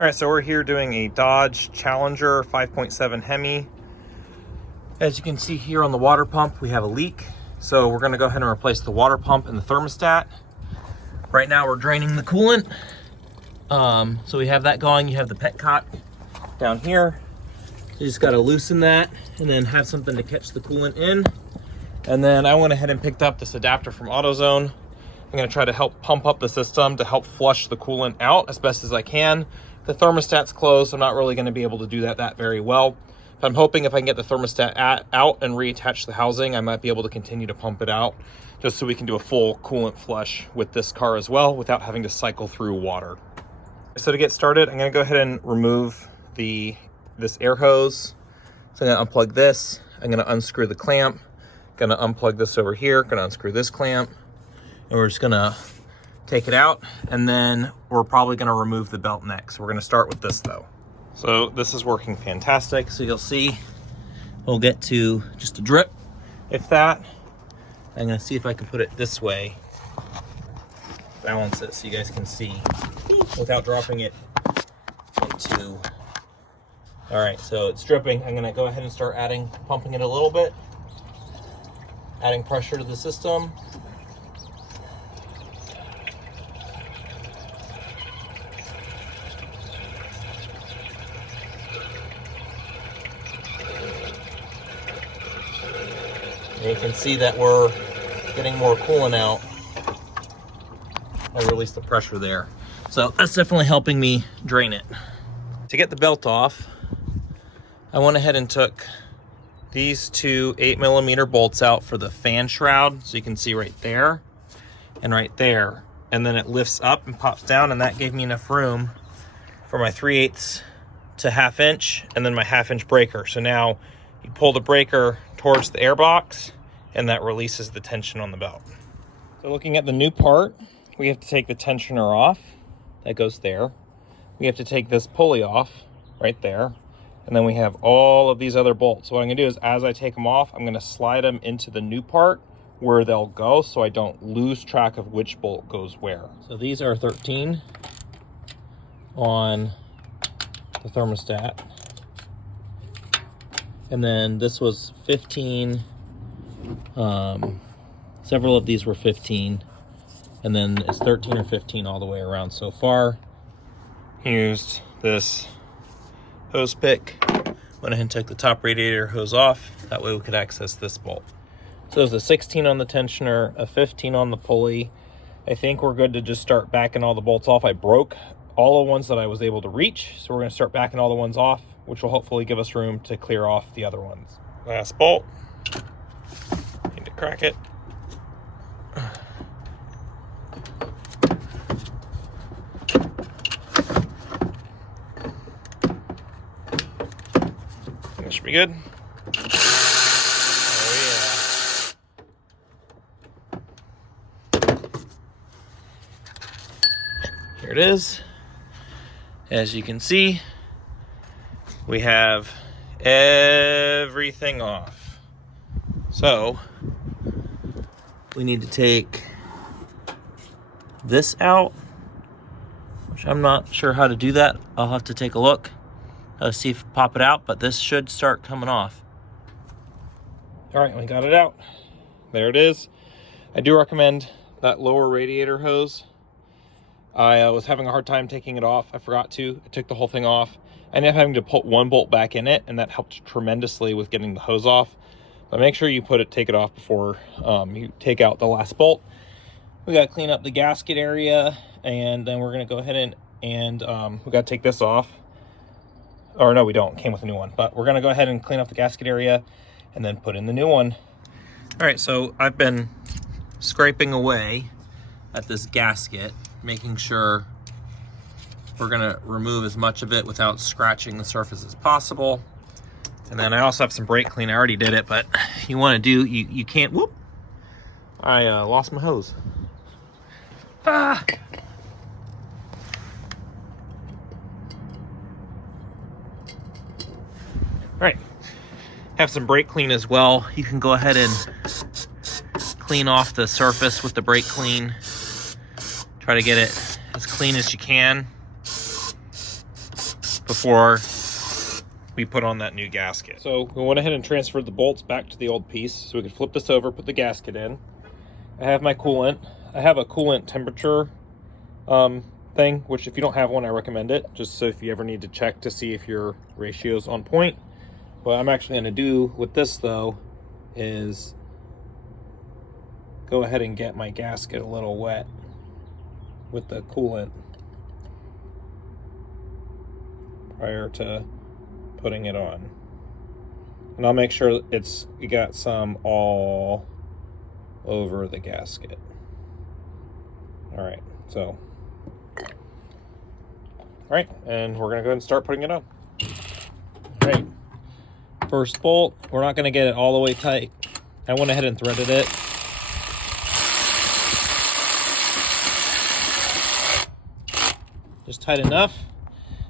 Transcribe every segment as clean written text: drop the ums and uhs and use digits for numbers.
All right, so we're here doing a Dodge Challenger 5.7 Hemi. As you can see here on the water pump, we have a leak. So we're gonna go ahead and replace the water pump and the thermostat. Right now we're draining the coolant. So we have that going. You have the petcock down here. You just gotta loosen that and then have something to catch the coolant in. And then I went ahead and picked up this adapter from AutoZone. I'm gonna try to help pump up the system to help flush the coolant out as best as I can. The thermostat's closed, so I'm not really gonna be able to do that very well. But I'm hoping if I can get the thermostat out and reattach the housing, I might be able to continue to pump it out just so we can do a full coolant flush with this car as well without having to cycle through water. So to get started, I'm gonna go ahead and remove this air hose. So I'm gonna unplug this. I'm gonna unscrew the clamp. Gonna unplug this over here. Gonna unscrew this clamp. And we're just gonna take it out, and then we're probably gonna remove the belt next. We're gonna start with this though. So this is working fantastic. So you'll see, we'll get to just a drip, if that. I'm gonna see if I can put it this way, balance it so you guys can see without dropping it into. All right, so it's dripping. I'm gonna go ahead and start pumping it a little bit, adding pressure to the system. And you can see that we're getting more coolant out. I released the pressure there. So that's definitely helping me drain it. To get the belt off, I went ahead and took these two 8mm bolts out for the fan shroud. So you can see right there and right there. And then it lifts up and pops down, and that gave me enough room for my 3/8 to 1/2 inch and then my 1/2 inch breaker. So now you pull the breaker towards the air box, and that releases the tension on the belt. So looking at the new part, we have to take the tensioner off. That goes there. We have to take this pulley off right there. And then we have all of these other bolts. So what I'm gonna do is, as I take them off, I'm gonna slide them into the new part where they'll go so I don't lose track of which bolt goes where. So these are 13 on the thermostat. And then this was 15. Several of these were 15. And then it's 13 or 15 all the way around so far. Used this hose pick. Went ahead and took the top radiator hose off. That way we could access this bolt. So there's a 16 on the tensioner, a 15 on the pulley. I think we're good to just start backing all the bolts off. I broke all the ones that I was able to reach. So we're gonna start backing all the ones off, which will hopefully give us room to clear off the other ones. Last bolt. Need to crack it. That should be good. Oh yeah. Here it is. As you can see, we have everything off. So we need to take this out, which I'm not sure how to do that. I'll have to take a look. See if pop it out, but this should start coming off. All right, we got it out. There it is. I do recommend that lower radiator hose. I was having a hard time taking it off. I forgot to. I took the whole thing off. I ended up having to put one bolt back in it, and that helped tremendously with getting the hose off. But make sure you take it off before you take out the last bolt. We got to clean up the gasket area, and then we're going to go ahead and we got to take this off. Or no, we don't. It came with a new one. But we're going to go ahead and clean up the gasket area and then put in the new one. All right, so I've been scraping away at this gasket, making sure we're going to remove as much of it without scratching the surface as possible. And then I also have some brake clean. I already did it, but you want to do, you can't, whoop. I lost my hose. Ah! All right, have some brake clean as well. You can go ahead and clean off the surface with the brake clean. Try to get it as clean as you can. before we put on that new gasket. So we went ahead and transferred the bolts back to the old piece so we could flip this over, put the gasket in. I have my coolant. I have a coolant temperature thing, which if you don't have one, I recommend it, just so if you ever need to check to see if your ratio's on point. What I'm actually going to do with this though is go ahead and get my gasket a little wet with the coolant prior to putting it on. And I'll make sure you got some all over the gasket. All right, so, all right, and we're gonna go ahead and start putting it on. All right, first bolt, we're not gonna get it all the way tight. I went ahead and threaded it. Just tight enough.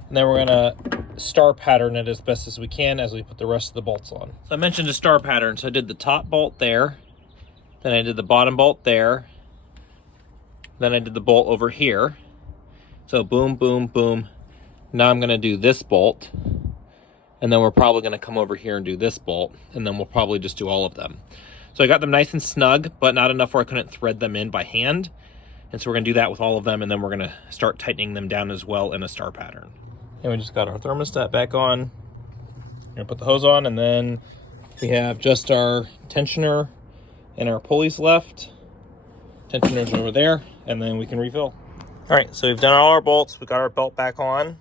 And then we're gonna star pattern it as best as we can as we put the rest of the bolts on. So I mentioned a star pattern. So I did the top bolt there, then I did the bottom bolt there, then I did the bolt over here. So boom, boom, boom. Now I'm gonna do this bolt, and then we're probably gonna come over here and do this bolt, and then we'll probably just do all of them. So I got them nice and snug, but not enough where I couldn't thread them in by hand. And so we're gonna do that with all of them, and then we're gonna start tightening them down as well in a star pattern. And we just got our thermostat back on. We're gonna put the hose on, and then we have just our tensioner and our pulleys left. Tensioner's over there, and then we can refill. All right, so we've done all our bolts. We got our belt back on.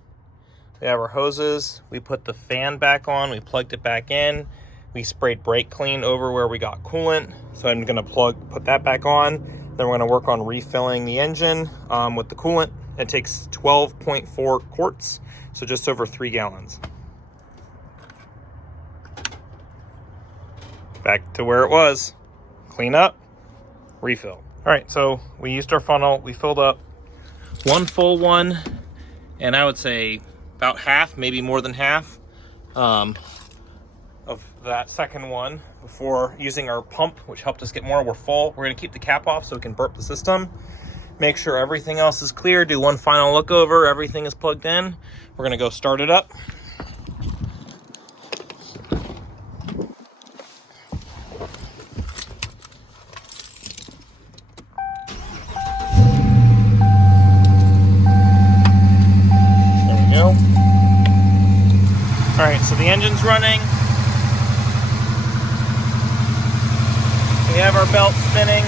We have our hoses. We put the fan back on. We plugged it back in. We sprayed brake clean over where we got coolant. So I'm gonna put that back on. Then we're gonna work on refilling the engine with the coolant. It takes 12.4 quarts. So just over 3 gallons. Back to where it was. Clean up, refill. All right, so we used our funnel. We filled up one full one, and I would say about half, maybe more than half of that second one before using our pump, which helped us get more. We're full. We're gonna keep the cap off so we can burp the system. Make sure everything else is clear. Do one final look over. Everything is plugged in. We're gonna go start it up. There we go. All right, so the engine's running. We have our belt spinning.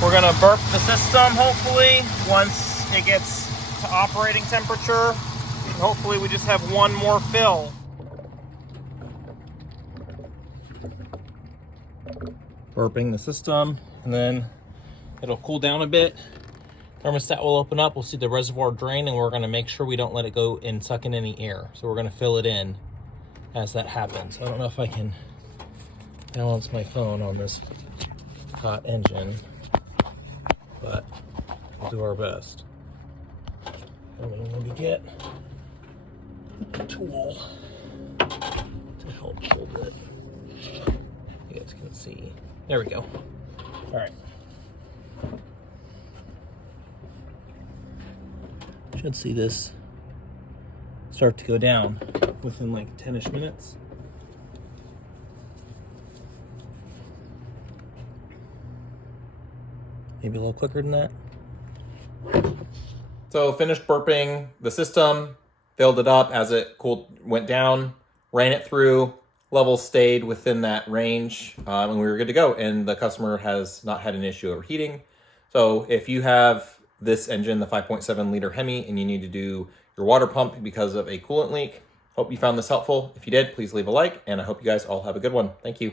We're gonna burp the system, hopefully, once it gets to operating temperature. And hopefully we just have one more fill. Burping the system, and then it'll cool down a bit. Thermostat will open up, we'll see the reservoir drain, and we're gonna make sure we don't let it go and suck in any air. So we're gonna fill it in as that happens. I don't know if I can balance my phone on this hot engine, but we'll do our best. I'm gonna maybe get a tool to help hold it. You guys can see. There we go. All right. Should see this start to go down within like 10-ish minutes. Maybe a little quicker than that. So finished burping the system, filled it up as it went down, ran it through, levels stayed within that range, and we were good to go. And the customer has not had an issue overheating. So if you have this engine, the 5.7 liter Hemi, and you need to do your water pump because of a coolant leak, hope you found this helpful. If you did, please leave a like, and I hope you guys all have a good one. Thank you.